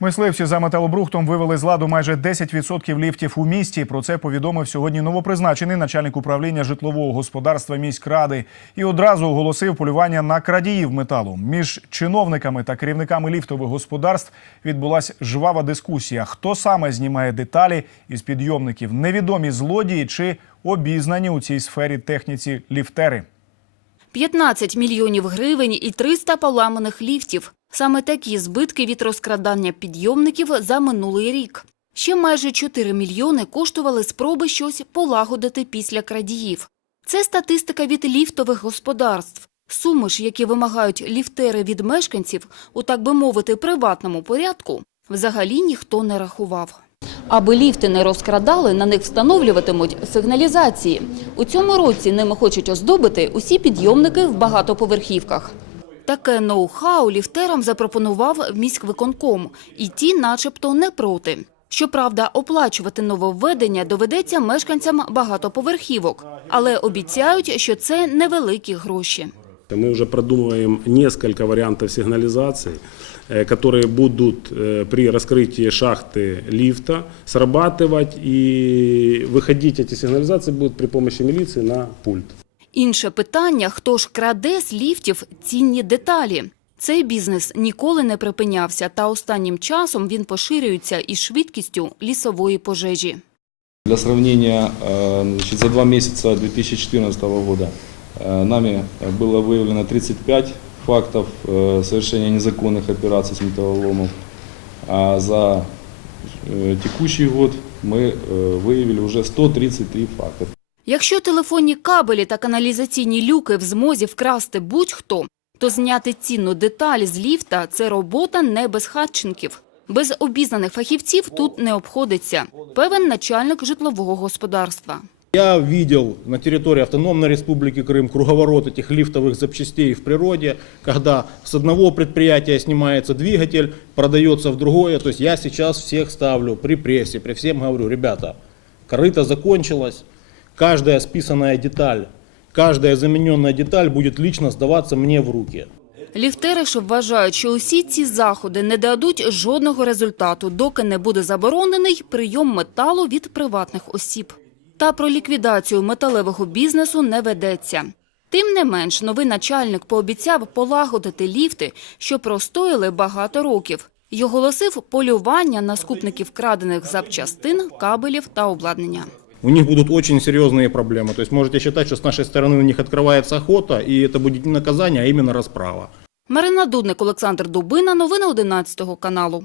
Мисливці за металобрухтом вивели з ладу майже 10% ліфтів у місті. Про це повідомив сьогодні новопризначений начальник управління житлового господарства міськради і одразу оголосив полювання на крадіїв металу. Між чиновниками та керівниками ліфтових господарств відбулася жвава дискусія. Хто саме знімає деталі із підйомників? Невідомі злодії чи обізнані у цій сфері техніці ліфтери? 15 мільйонів гривень і 300 поламаних ліфтів. Саме такі збитки від розкрадання підйомників за минулий рік. Ще майже 4 мільйони коштували спроби щось полагодити після крадіїв. Це статистика від ліфтових господарств. Суми ж, які вимагають ліфтери від мешканців у, так би мовити, приватному порядку, взагалі ніхто не рахував. Аби ліфти не розкрадали, на них встановлюватимуть сигналізації. У цьому році ними хочуть оздобити усі підйомники в багатоповерхівках. Таке ноу-хау ліфтерам запропонував міськвиконком, і ті начебто не проти. Щоправда, оплачувати нововведення доведеться мешканцям багатоповерхівок, але обіцяють, що це невеликі гроші. Мы уже продумываем несколько вариантов сигнализации, э, которые будут э, при раскрытии шахты лифта срабатывать и выходить эти сигнализации будут при помощи милиции на пульт. Інше питання – хто ж краде з ліфтів цінні деталі? Цей бізнес ніколи не припинявся, та останнім часом він поширюється із швидкістю лісової пожежі. Для сравнения, э, значит, за два месяца 2014 года э, нами было выявлено 35 фактов э, совершения незаконных операций с металлоломом. А за э, текущий год мы э, выявили уже 133 факта. Якщо телефонні кабелі та каналізаційні люки в змозі вкрасти будь-хто, то зняти цінну деталь з ліфта – це робота не безхатченків. Без обізнаних фахівців тут не обходиться, певен начальник житлового господарства. Я видел на территории Автономной Республики Крым круговорот этих лифтовых запчастей в природе, когда с одного предприятия снимается двигатель, продается в другое. То есть я сейчас всех ставлю при прессе, при всем говорю, ребята, корыто закончилось, каждая списанная деталь, каждая замененная деталь будет лично сдаваться мне в руки. Ліфтери ж вважають, що усі ці заходи не дадуть жодного результату, доки не буде заборонений прийом металу від приватних осіб. Та про ліквідацію металевого бізнесу не ведеться. Тим не менш, новий начальник пообіцяв полагодити ліфти, що простояли багато років, й оголосив полювання на скупників крадених запчастин, кабелів та обладнання У них будут очень серьезные проблемы. То есть можете считать, что с нашей стороны у них открывается охота, и это будет не наказание, а именно расправа. Марина Дудник, Олександр Дубина. Новини 11 каналу.